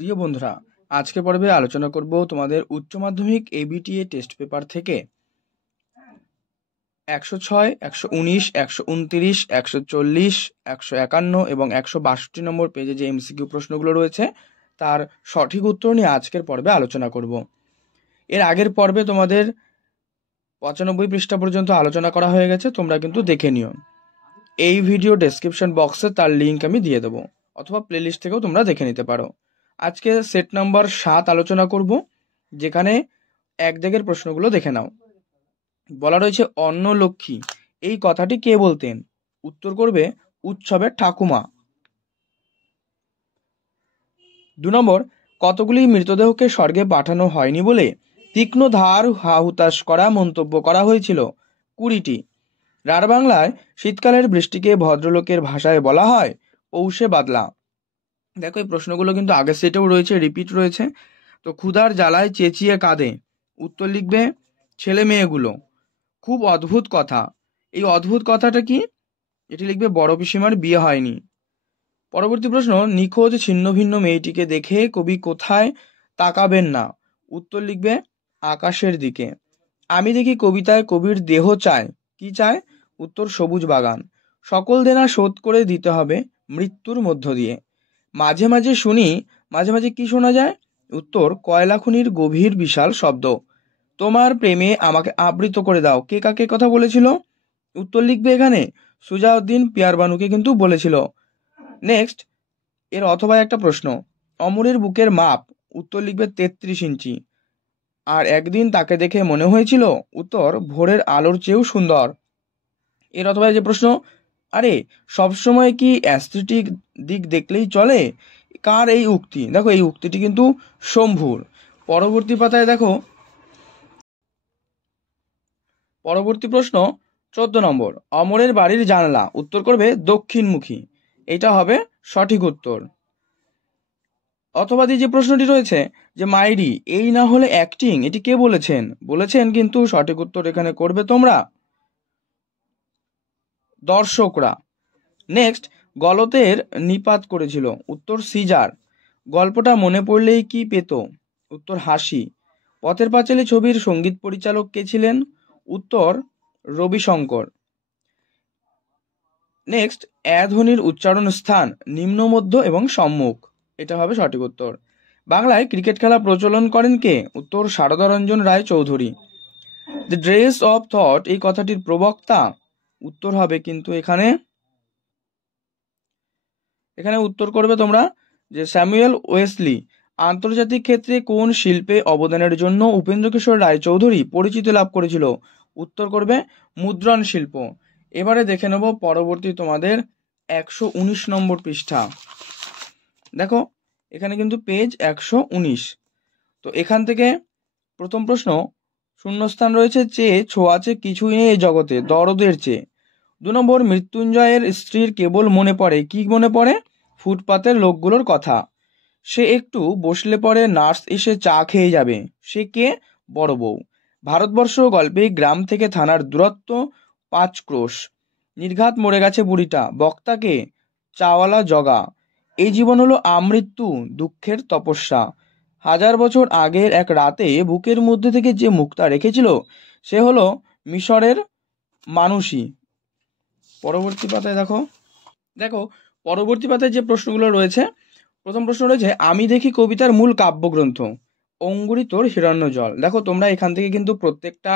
প্রিয় বন্ধুরা, আজকে পর্বে আলোচনা করব তোমাদের উচ্চ মাধ্যমিক এবিটিএ টেস্ট পেপার থেকে 106, 119, 129, 140, 151 এবং 162 নম্বর পেজে যে এমসিকিউ প্রশ্নগুলো রয়েছে তার সঠিক উত্তর নিয়ে আজকের পর্বে আলোচনা করব। এর আগের পর্বে তোমাদের 95 পৃষ্ঠা পর্যন্ত আলোচনা করা হয়ে গেছে, তোমরা কিন্তু দেখে নিও। এই ভিডিও ডেসক্রিপশন বক্সে তার লিঙ্ক আমি দিয়ে দেবো, অথবা প্লেলিস্ট থেকেও তোমরা দেখে নিতে পারো। আজকে সেট নাম্বার 7 আলোচনা করব, যেখানে এক দাগের প্রশ্নগুলো দেখে নাও। বলা রয়েছে অন্নলক্ষ্মী এই কথাটি কে বলতেন? উত্তর করবে উৎসবের ঠাকুমা। 2 নম্বর, কতগুলি মৃতদেহকে স্বর্গে পাঠানো হয়নি বলে তীক্ষ্ণ ধার হাহুতাশ করা মন্তব্য করা হয়েছিল? 20টি। রাঢ় বাংলায় শীতকালের বৃষ্টিকে ভদ্রলোকের ভাষায় বলা হয় পৌষে বাদলা। দেখো, এই প্রশ্নগুলো কিন্তু আগের সেটেও রয়েছে, রিপিট রয়েছে। তো ক্ষুধার জ্বালায় চেঁচিয়ে কাঁদে, উত্তর লিখবে ছেলে মেয়েগুলো। খুব অদ্ভুত কথা, এই অদ্ভুত কথাটা কি? এটি লিখবে বড় পিসিমার বিয়ে হয়নি। পরবর্তী প্রশ্ন, নিখোঁজ ছিন্ন ভিন্ন মেয়েটিকে দেখে কবি কোথায় তাকাবেন না? উত্তর লিখবে আকাশের দিকে। আমি দেখি কবিতায় কবির দেহ চায়, কি চায়? উত্তর সবুজ বাগান। সকল দেনা শোধ করে দিতে হবে মৃত্যুর মধ্য দিয়ে। মাঝে মাঝে শুনি, মাঝে মাঝে কি শোনা যায়? উত্তর কয়লা খনির গভীর বিশাল শব্দ। তোমার প্রেমে আমাকে আবৃত করে দাও, কে কাকে কথা বলেছিল? উত্তর লিখবে এখানে সুজাউদ্দিন পিয়ারবানুকে কিন্তু বলেছিল। নেক্সট, এর অথবা একটা প্রশ্ন, অমরের বুকের মাপ? উত্তর লিখবে 33 ইঞ্চি। আর একদিন তাকে দেখে মনে হয়েছিল? উত্তর ভোরের আলোর চেয়েও সুন্দর। এর অথবা যে প্রশ্ন, আরে সবসময় কি অ্যাস্থেটিক দিক দেখলেই চলে? কার এই উক্তি? দেখো, এই উক্তিটি কিন্তু শম্ভুর। পরবর্তী পাতায় দেখো, পরবর্তী প্রশ্ন 14 নম্বর, অমরের বাড়ির জানালা? উত্তর করবে দক্ষিণমুখী। এটা হবে সঠিক উত্তর। অথবা যে প্রশ্নটি রয়েছে যে মাইরি এই না হলে অ্যাক্টিং, এটি কে বলেছেন? বলেছেন কিন্তু সঠিক উত্তর এখানে করবে তোমরা দর্শকরা। নেক্সট, গলতের নিপাত করেছিল? উত্তর সিজার। গল্পটা মনে পড়লেই কি পেত? উত্তর হাসি। পথের পাঁচালী ছবির সঙ্গীত পরিচালক কে ছিলেন? উত্তর রবিশঙ্কর। নেক্সট, অ্যা ধ্বনির উচ্চারণ স্থান নিম্ন, মধ্য এবং সম্মুখ। এটা হবে সঠিক উত্তর। বাংলায় ক্রিকেট খেলা প্রচলন করেন কে? উত্তর Sarada Ranjan Ray Chowdhury. The dress of thought এই কথাটির প্রবক্তা? উত্তর হবে কিন্তু এখানে উত্তর করবে তোমরা যে স্যামুয়েল ওয়েসলি। আন্তর্জাতিক ক্ষেত্রে কোন শিল্পে অবদানের জন্য উপেন্দ্রকিশোর রায়চৌধুরী পরিচিতি লাভ করেছিল? উত্তর করবে মুদ্রণ শিল্প। এবারে দেখে নেব পরবর্তী তোমাদের 119 নম্বর পৃষ্ঠা। দেখো, এখানে কিন্তু পেজ 119। তো এখান থেকে প্রথম প্রশ্ন, শূন্যস্থান রয়েছে চেয়ে ছোঁয়াচে কিছুই নেই এই জগতে দরদের চেয়ে। 2 নম্বর, মৃত্যুঞ্জয়ের স্ত্রীর কেবল মনে পড়ে, কি মনে পড়ে? ফুটপাতের লোকগুলোর কথা। সে একটু বসলে পরে নার্স এসে চা খেয়ে যাবে, সে কে? বড় বউ। ভারতবর্ষ গল্পে গ্রাম থেকে থানার দূরত্ব 5 ক্রোশ। নির্ঘাত মরে গেছে বুড়িটা, বক্তাকে? চাওয়ালা জগা। এই জীবন হলো আমৃত্যু, দুঃখের তপস্যা। 1000 বছর আগের এক রাতে বুকের মধ্যে থেকে যে মুক্তা রেখেছিল সে হলো মিশরের মানুষই। পরবর্তী পাতায় দেখো, পরবর্তী পাতায় যে প্রশ্নগুলো রয়েছে, প্রথম প্রশ্ন রয়েছে আমি দেখি কবিতার মূল কাব্যগ্রন্থ? অঙ্গুরিতোর হিরণ্য জল। দেখো, তোমরা এখান থেকে কিন্তু প্রত্যেকটা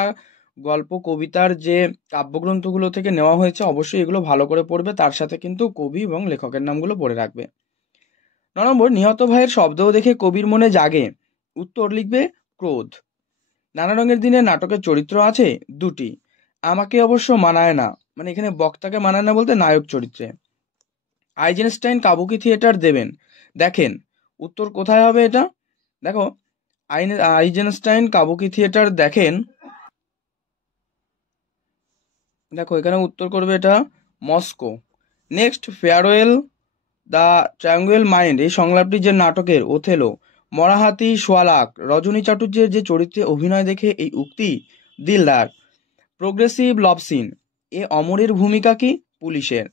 গল্প কবিতার যে কাব্যগ্রন্থগুলো থেকে নেওয়া হয়েছে, অবশ্যই এগুলো ভালো করে পড়বে, তার সাথে কিন্তু কবি এবং লেখকের নামগুলো পড়ে রাখবে। 9 নম্বর, নিহত ভাইয়ের শব্দ দেখে কবির মনে জাগে? উত্তর লিখবে ক্রোধ। নানা রঙের দিনে নাটকের চরিত্র আছে 2টি। আমাকে অবশ্য মানায় না, মানে এখানে বক্তাকে মানায় না বলতে নায়ক চরিত্রে। আইজেনস্টাইন কাবুকি থিয়েটার দেখেন, উত্তর কোথায় হবে এটা? দেখো, আইজেনস্টাইন কাবুকি থিয়েটার দেখেন, দেখো এখানে উত্তর করবে এটা Moscow. Next, farewell the triangular mind এই সংলাপটি যে নাটকের ওথেলো। মরাহাতি সোয়ালাক রজনী চাটুর্যের যে চরিত্রে অভিনয় দেখে এই উক্তি দিলদার। প্রোগ্রেসিভ লাভ সিন এ অমরের ভূমিকা কি? পুলিশের।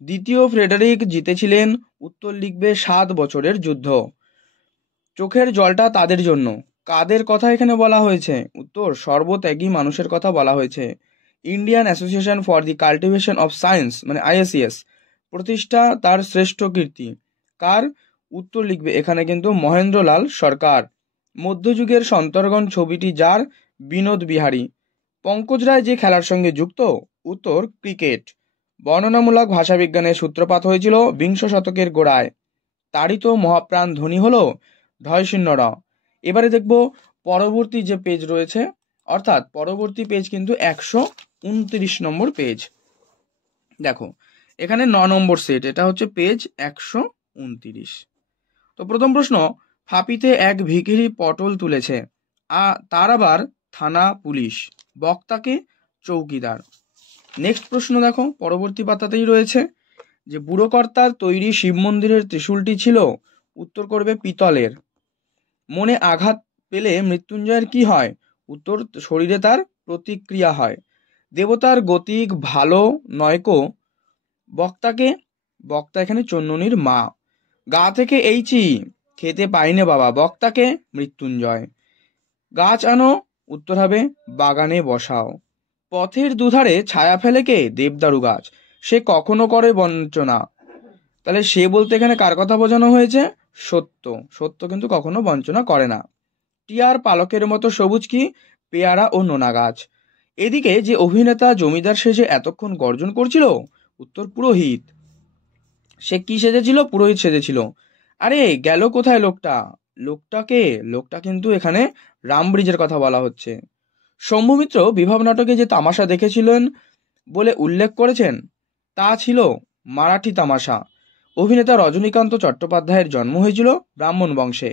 দ্বিতীয় ফ্রেডারিক জিতেছিলেন? উত্তর লিখবে 7 বছরের যুদ্ধ। চোখের জলটা তাদের জন্য, কাদের কথা এখানে বলা হয়েছে? উত্তর, সর্বত্যাগী মানুষের কথা বলা হয়েছে। Indian association for the cultivation of science মানে আইএসিএস প্রতিষ্ঠা তার শ্রেষ্ঠ কীর্তি কার? উত্তর লিখবে এখানে কিন্তু মহেন্দ্রলাল সরকার। মধ্যযুগের সন্তর্গণ ছবিটি যার? বিনোদ বিহারী। পঙ্কজ রায় যে খেলার সঙ্গে যুক্ত? উত্তর, ক্রিকেট। বর্ণনামূলক ভাষাবিজ্ঞানের সূত্রপাত হয়েছিল বিংশ শতকের গোড়ায়। তারই তো মহাপ্রাণ ধ্বনি হলো ঢয় শূন্য র। এবারে দেখব পরবর্তী যে পেজ রয়েছে, অর্থাৎ পরবর্তী পেজ কিন্তু 129 নম্বর পেজ। দেখো এখানে 9 নম্বর সেট, এটা হচ্ছে পেজ 129। তো প্রথম প্রশ্ন, ফাঁপিতে এক ভিখিরি পটল তুলেছে, তার আবার থানা পুলিশ, বক্তাকে চৌকিদার। নেক্সট প্রশ্ন দেখো পরবর্তী পাতাতেই রয়েছে, যে বুড়োকর্তার তৈরি শিব মন্দিরের ত্রিশূলটি ছিল? উত্তর করবে পিতলের। মনে আঘাত পেলে মৃত্যুঞ্জয়ের কি হয়? উত্তর, শরীরে তার প্রতিক্রিয়া হয়। দেবতার গতিক ভালো নয়কো, বক্তাকে? বক্তা এখানে চন্ননীর মা। গা থেকে এইচি, খেতে পাইনে বাবা, বক্তাকে? মৃত্যুঞ্জয়। গাছ আনো, উত্তর হবে বাগানে বসাও। পথের দুধারে ছায়া ফেলে কে? দেবদারু গাছ, সে কখনো করে বঞ্চনা। তাহলে সে বলতে এখানে কার কথা বোঝানো হয়েছে? সত্য। সত্য কিন্তু কখনো বঞ্চনা করে না। টিয়ার পালকের মতো সবুজ কি? পেয়ারা ও নোনা গাছ। এদিকে যে অভিনেতা জমিদার সেজে এতক্ষণ গর্জন করছিল? উত্তর, পুরোহিত। সে কি সেজেছিল? পুরোহিত সেজেছিল। আরে গেল কোথায় লোকটা? লোকটাকে? লোকটা কিন্তু এখানে রামব্রিজের কথা বলা হচ্ছে। শম্ভুমিত্র বিভব নাটকে যে তামাশা দেখেছিলেন বলে উল্লেখ করেছেন, তা ছিল মারাঠি তামাশা। অভিনেতা রজনীকান্ত চট্টোপাধ্যায়ের জন্ম হয়েছিল ব্রাহ্মণ বংশে।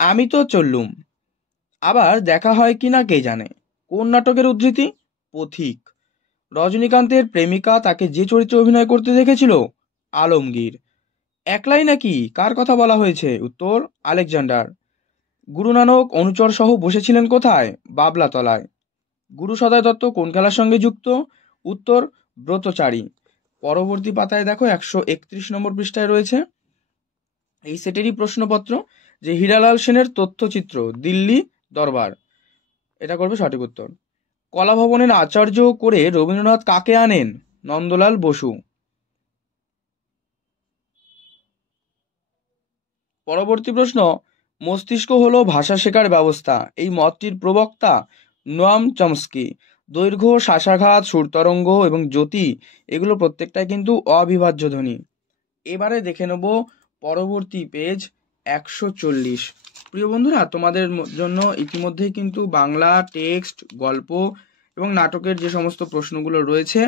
আমি তো চললুম, আবার দেখা হয় কিনা কে জানে। কোন নাটকের উদ্ধৃতি? পথিক। রজনীকান্তের প্রেমিকা তাকে যে চরিত্রে অভিনয় করতে দেখেছিল? আলমগীর। একলাই নাকি? কার কথা বলা হয়েছে? উত্তর, আলেকজান্ডার। গুরু নানক অনুচর সহ বসেছিলেন কোথায়? বাবলাতলায়। গুরু সদয় দত্ত কোন খেলার সঙ্গে যুক্ত? উত্তর, ব্রতচারী। পরবর্তী পাতায় দেখো 131 নম্বর পৃষ্ঠায় রয়েছে এই সেটেরই প্রশ্নপত্র, যে হীরালাল সেনের তথ্যচিত্র দিল্লি দরবার, এটা করবে সঠিক উত্তর। কলা ভবনের আচার্য করে রবীন্দ্রনাথ কাকে আনেন? নন্দলাল বসু। পরবর্তী প্রশ্ন, মস্তিষ্ক হলো ভাষা শেখার ব্যবস্থা, এই মতটির প্রবক্তা? Noam Chomsky. দৈর্ঘ্য, শ্বাসাঘাত, সুরতরঙ্গ এবং জ্যোতি এগুলো প্রত্যেকটাই কিন্তু অবিভাজ্য ধ্বনি। এবারে দেখে নেব পরবর্তী পেজ 140। প্রিয় বন্ধুরা, তোমাদের জন্য ইতিমধ্যেই কিন্তু বাংলা টেক্সট, গল্প এবং নাটকের যে সমস্ত প্রশ্নগুলো রয়েছে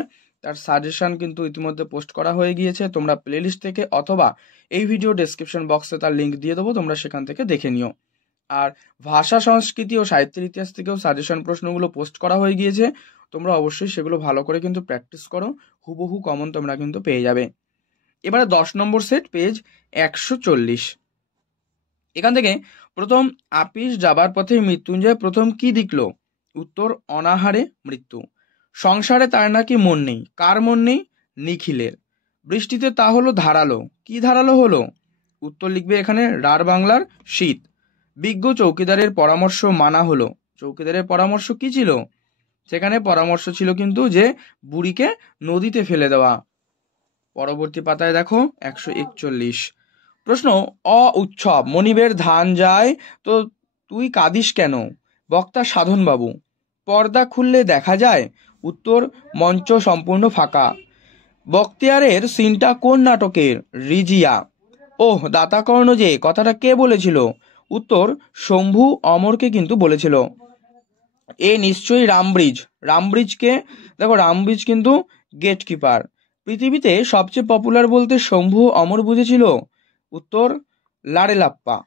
তার সাজেশন কিন্তু ইতিমধ্যে পোস্ট করা হয়ে গিয়েছে। তোমরা প্লেলিস্ট থেকে অথবা এই ভিডিও ডেসক্রিপশন বক্সে তার লিঙ্ক দিয়ে দেবো, তোমরা সেখান থেকে দেখে নিও। আর ভাষা, সংস্কৃতি ও সাহিত্যের ইতিহাস থেকেও সাজেশন প্রশ্নগুলো পোস্ট করা হয়ে গিয়েছে, তোমরা অবশ্যই সেগুলো ভালো করে কিন্তু প্র্যাকটিস করো, হুবহু কমন তোমরা কিন্তু পেয়ে যাবে। এবারে 10 নম্বর সেট, পেজ 140। এখান থেকে প্রথম, আপিস যাবার পথে মৃত্যুঞ্জয় প্রথম কি দেখল? উত্তর, অনাহারে মৃত্যু। সংসারে তার নাকি মন নেই, কার মন নেই? নিখিলের। বৃষ্টিতে তা হলো ধারালো, কি ধারালো হলো? উত্তর লিখবে এখানে রাঢ় বাংলার শীত। বিজ্ঞ চৌকিদারের পরামর্শ মানা হলো, চৌকিদারের পরামর্শ কি ছিল? সেখানে পরামর্শ ছিল কিন্তু যে বুড়িকে নদীতে ফেলে দেওয়া। পরবর্তী পাতায় দেখো 141 প্রশ্ন, অ উৎসব মনিবের ধান যায় তো তুই কাঁদিস কেন? বক্তা সাধন বাবু। পর্দা খুললে দেখা যায়? উত্তর, মঞ্চ সম্পূর্ণ ফাঁকা। বক্তিয়ারের সিনটা কোন নাটকের? রিজিয়া। ওহ দাতাকর্ণ যে, কথাটা কে বলেছিল? উত্তর, শম্ভু অমরকে কিন্তু বলেছিল। এ নিশ্চয়ই রামব্রিজ। রামব্রিজকে? দেখো রামব্রিজ কিন্তু গেটকিপার। পৃথিবীতে সবচেয়ে পপুলার বলতে শম্ভু অমর বুঝেছিল? উত্তর, লাড়েলাপ্পা।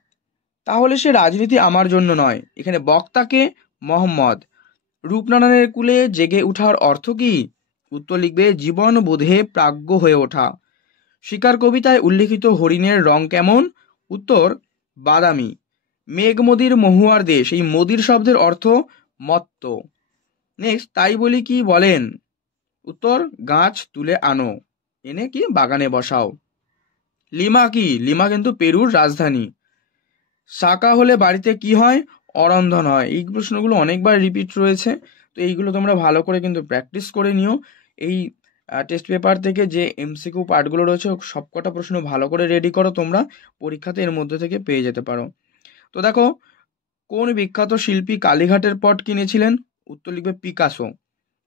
তাহলে সে রাজনীতি আমার জন্য নয়, এখানে বক্তাকে? মোহাম্মদ। রূপনারায়ণের কুলে জেগে ওঠার অর্থ কি? উত্তর লিখবে জীবন বোধে প্রাজ্ঞ হয়ে ওঠা। শিকার কবিতায় উল্লেখিত হরিণের রং কেমন? উত্তর, বাদামি। মেঘ মদির মহুয়ার দেশ, এই মদির শব্দের অর্থ মত্ত। নেক্সট, তাই বলি কি বলেন? উত্তর, গাছ তুলে আনো, এনে কি বাগানে বসাও। লিমা কি? লিমা কিন্তু পেরুর রাজধানী। শাকা হলে বাড়িতে কি হয়? অরন্ধন হয়। এই প্রশ্নগুলো অনেকবার রিপিট রয়েছে, তো এইগুলো তোমরা ভালো করে কিন্তু প্র্যাকটিস করে নিও। এই টেস্ট পেপার থেকে যে এমসিকিউ পার্টগুলো রয়েছে সবকটা প্রশ্ন ভালো করে রেডি করো, তোমরা পরীক্ষাতে এর মধ্যে থেকে পেয়ে যেতে পারো। তো দেখো, কোন বিখ্যাত শিল্পী কালীঘাটের পট কিনেছিলেন? উত্তর লিখবে পিকাসো।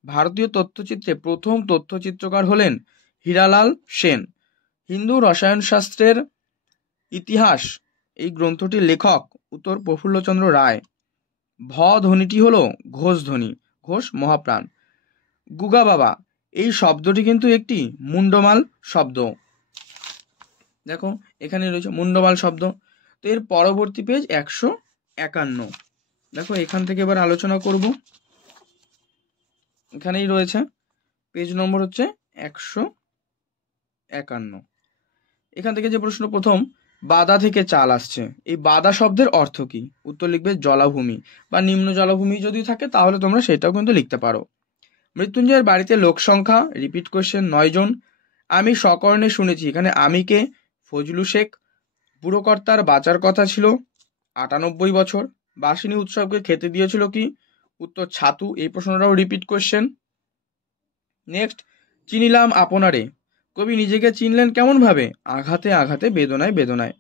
ভারতীয় তথ্যচিত্রে প্রথম তথ্যচিত্রকার হলেন হীরালাল সেন। হিন্দু রসায়নশাস্ত্রের ইতিহাস এই গ্রন্থটির লেখক? উত্তর প্রফুল্লচন্দ্র রায়। ভ ধ্বনিটি হলো ঘোষ ধ্বনি, ঘোষ মহাপ্রাণ। গুগা বাবা এই শব্দটি কিন্তু একটি মুন্ডমাল শব্দ। দেখো এখানে রয়েছে মুন্ডমাল শব্দ। তো এর পরবর্তী পেজ 151। দেখো এখান থেকে এবার আলোচনা করব। এখানেই রয়েছে পেজ নম্বর হচ্ছে 151। এখান থেকে যে প্রশ্ন প্রথম, বাদা থেকে চাল আসছে, এই বাদা শব্দের অর্থ কি? উত্তর লিখবে জলাভূমি বা নিম্ন জলাভূমি যদি থাকে তাহলে তোমরা সেটাও কিন্তু লিখতে পারো। মৃত্যুঞ্জয়ের বাড়িতে লোক সংখ্যা, রিপিট কোয়েশ্চেন, 9 জন। আমি সকর্ণে শুনেছি, এখানে আমিকে? ফজলু শেখ। বুড়োকর্তার বাঁচার কথা ছিল 98 বছর। বাসিনী উৎসবকে খেতে দিয়েছিল কি? উত্তর ছাতু। এই প্রশ্নটাও রিপিট কোয়েশ্চেন। নেক্সট, চিনিলাম আপনারে, কবি নিজেকে চিনলেন কেমন ভাবে? আঘাতে আঘাতে, বেদনায় বেদনায়।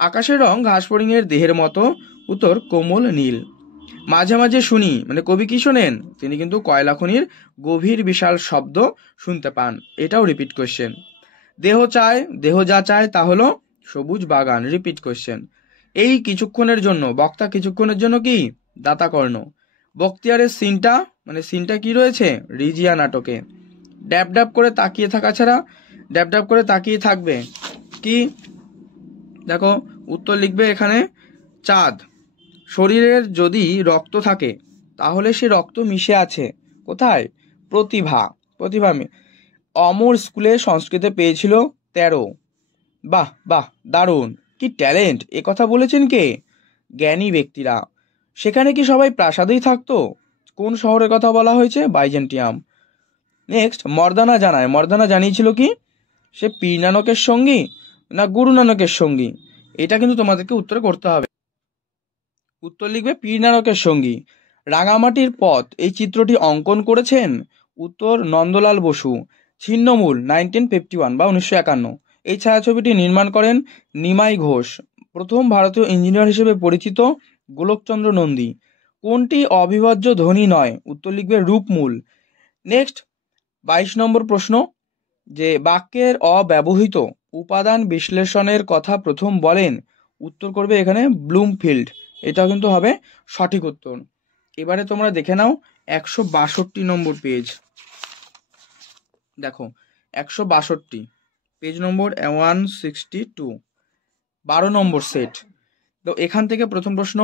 আকাশের রং ঘাস ফড়িংয়ের দেহের মতো, উত্তর কোমল নীল। মাঝে মাঝে শুনি, মানে কবি কি শোনেন? তিনি কিন্তু কয়লা খনির গভীর বিশাল শব্দ শুনতে পান। এটাও রিপিট কোয়েশ্চেন। দেহ চায়, দেহ যা চায় তা হলো সবুজ বাগান, রিপিট কোয়েশ্চেন। এই কিছুক্ষণের জন্য, বক্তা কিছুক্ষণের জন্য কি? দাতাকর্ণ। বক্তিয়ারের সিনটা, মানে সিনটা কি রয়েছে? রিজিয়া নাটকে। ড্যাব ড্যাব করে তাকিয়ে থাকা ছাড়া, ড্যাব ড্যাব করে তাকিয়ে থাকবে কি? দেখো উত্তর লিখবে এখানে চাঁদ। শরীরের যদি রক্ত থাকে তাহলে সে রক্ত মিশে আছে কোথায়? প্রতিভা, প্রতিভা। অমর স্কুলে সংস্কৃতে পেয়েছিল 13। বাহ বাহ, দারুণ, কি ট্যালেন্ট! এ কথা বলেছেন কে? জ্ঞানী ব্যক্তিরা। সেখানে কি সবাই প্রাসাদেই থাকতো? কোন শহরের কথা বলা হয়েছে? বাইজেন্টিয়াম। নেক্সট, মর্দানা জানায়, মর্দানা জানিয়েছিল কি? সে পীর নানকের সঙ্গী না গুরু নানকের সঙ্গী? এটা কিন্তু তোমাদেরকে উত্তর করতে হবে। উত্তর লিখবে পীর নানকের সঙ্গী। রাঙামাটির পথ এই চিত্রটি অঙ্কন করেছেন? উত্তর নন্দলাল বসু। ছিন্নমূল 1951 বা 1951। এই ছায়াছবিটি নির্মাণ করেন নিমাই ঘোষ। প্রথম ভারতীয় ইঞ্জিনিয়ার হিসেবে পরিচিত গোলকচন্দ্র নন্দী। কোনটি অবিভাজ্য ধ্বনি নয়? উত্তর লিখবে রূপমূল। নেক্সট 22 নম্বর প্রশ্ন, যে বাক্যের অব্যবহৃত উপাদান বিশ্লেষণের কথা প্রথম বলেন? উত্তর করবে এখানে ব্লুমফিল্ড। এটা কিন্তু হবে সঠিক উত্তর। এবারে তোমরা দেখে নাও 162 নম্বর পেজ। দেখো 162 পেজ নম্বর 162, 12 নম্বর সেট। তো এখান থেকে প্রথম প্রশ্ন,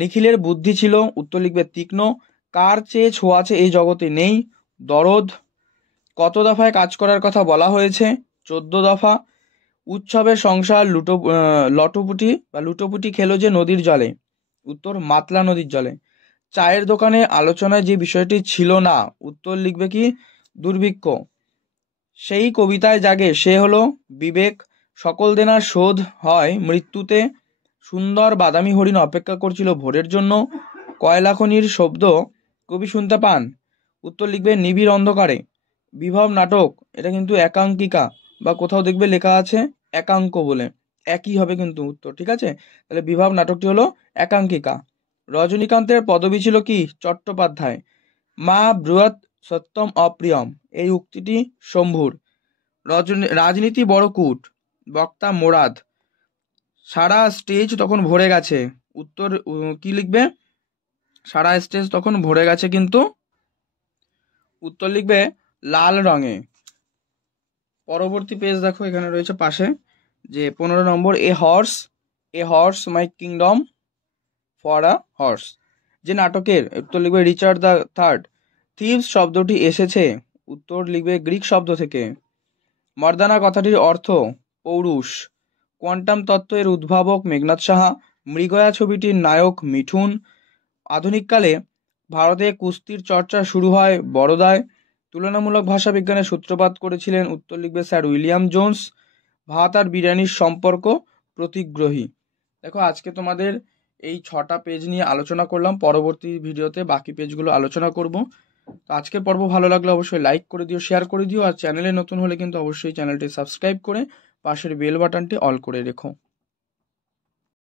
নিখিলের বুদ্ধি ছিল, উত্তর লিখবে তীক্ষ্ণ। কার চেয়ে ছোঁয়াচে এই জগতে নেই? দরদ। কত দফায় কাজ করার কথা বলা হয়েছে? 14 দফা। উৎসবের সংসার লটোপুটি বা লুটোপুটি খেলো যে নদীর জলে? উত্তর মাতলা নদীর জলে। চায়ের দোকানে আলোচনায় যে বিষয়টি ছিল না? উত্তর লিখবে কি? দুর্ভিক্ষ। সেই কবিতায় জাগে সে হলো বিবেক। সকল দেনার শোধ হয় মৃত্যুতে। সুন্দর বাদামি হরিণ অপেক্ষা করছিল ভোরের জন্য। কয়লা খনির শব্দ কবি শুনতে পান? উত্তর লিখবে নিবিড় অন্ধকারে। বিভব নাটক এটা কিন্তু একাঙ্কিকা, বা কোথাও দেখবে লেখা আছে একাঙ্ক বলে, একই হবে কিন্তু উত্তর, ঠিক আছে? তাহলে বিভব নাটকটি হলো একাঙ্কিকা। রজনীকান্তের পদবী ছিল কি? চট্টোপাধ্যায়। মা বৃহৎ সত্যম অপ্রিয়ম এই উক্তিটি শম্ভুর। রাজনীতি বড় কূট, বক্তা মোরাদ। সারা স্টেজ তখন ভরে গেছে। উত্তর কি লিখবে? সারা স্টেজ তখন ভরে গেছে কিন্তু উত্তর লিখবে লাল রঙে। পরবর্তী পেজ দেখো, এখানে রয়েছে পাশে যে 15 নম্বর, a horse my kingdom for a horse. যে নাটকের, উত্তর লিখবে রিচার্ড দ্য থার্ড। থিভস শব্দটি এসেছে? উত্তর লিখবে গ্রিক শব্দ থেকে। মর্দানা কথাটির অর্থ পৌরুষ। কোয়ান্টাম তত্ত্ব এর উদ্ভাবক মেঘনাদ সাহা। মৃগয়া ছবিটির নায়ক মিঠুন। আধুনিককালে ভারতে কুস্তির চর্চা শুরু হয় বরোদায়। তুলনামূলক ভাষা বিজ্ঞানের সূত্রপাত করেছিলেন? উত্তর লিখবে স্যার উইলিয়াম জোন্স। ভাত আর বিরিয়ানির সম্পর্ক প্রতিগ্রহী। দেখো আজকে তোমাদের এই 6টা পেজ নিয়ে আলোচনা করলাম, পরবর্তী ভিডিওতে বাকি পেজগুলো আলোচনা করব। তো আজকের পর্ব ভালো লাগলে অবশ্যই লাইক করে দিও, শেয়ার করে দিও, আর চ্যানেলে নতুন হলে কিন্তু অবশ্যই চ্যানেলটি সাবস্ক্রাইব করে পাশের বেল বাটনটি অল করে রেখো।